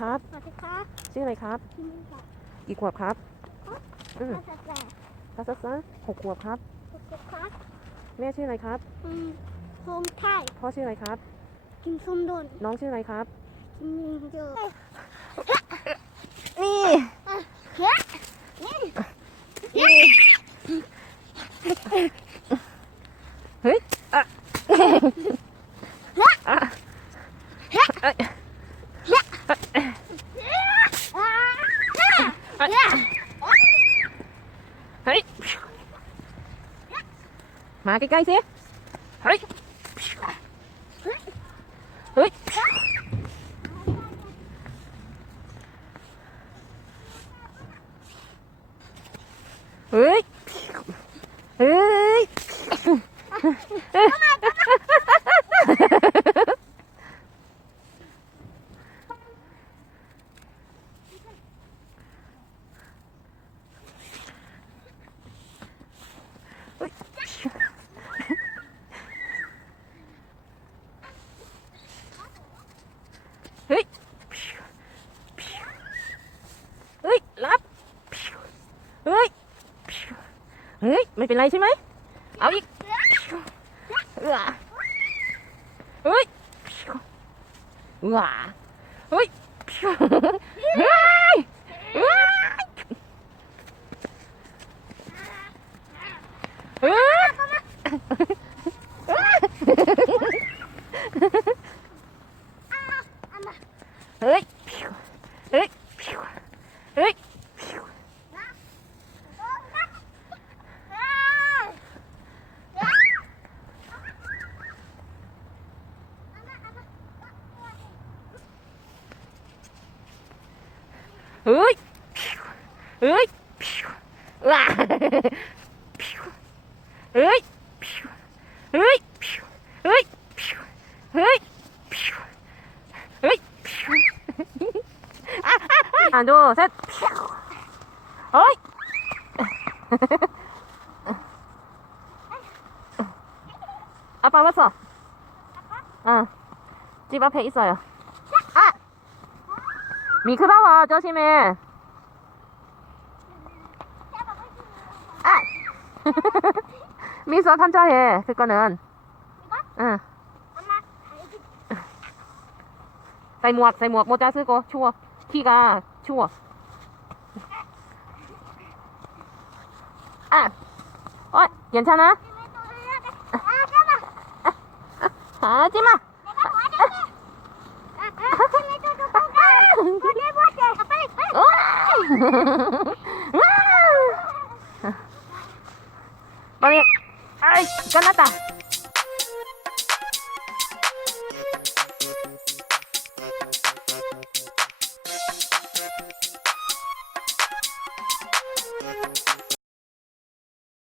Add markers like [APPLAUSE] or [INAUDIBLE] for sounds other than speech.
ครับสวัสดีครับชื่ออะไรครับพี่มิ้นค่ะกี่ขวบครับอืมภาษาแปลพัสสะหกขวบครับสวัสดีครับแม่ชื่ออะไรครับอืมโฮมไทยพ่อชื่ออะไรครับ กินส้มโดนน้องชื่ออะไรครับกินมิงเจอนี่เฮ้ยนี่เฮ้ยอะอะเอ้ย อ่า เฮ้ย มาใกล้ๆสิ เฮ้ย เฮ้ย เฮ้ย เฮ้ย เฮ้ย เฮ้ย รับ เฮ้ย เฮ้ย ไม่เป็นไรใช่ไหม เอาอีกเอื้อเฮ้ยว้าเฮ้ยเฮ้ยเฮ้ยเฮ้ยเฮ้ย 으이 피고 으이 피고 으아. 피고 으이 피고 으이 피고 으이 피고 으이 피고 으이 피고 하나 둘셋. 피고 어이. [LAUGHS] 아빠 왔어? 어. 아빠? 어집 앞에 있어요. 아! 미끄러워, 조심해. 아! 미소 탐자해, 그거는. 응. 엄마 알지? ใส่หมวกใส่หมวกโมจ้าซื้อโกชัวขี้กาชัวอ่ะโอ๊ย괜찮아 아 잠깐 하지 마 내가 도와줄게 아, 아, 토마토 좀 뽑아. 어, 내보자. 아, 빨리, 빨리. Pangit. Ay, kanata.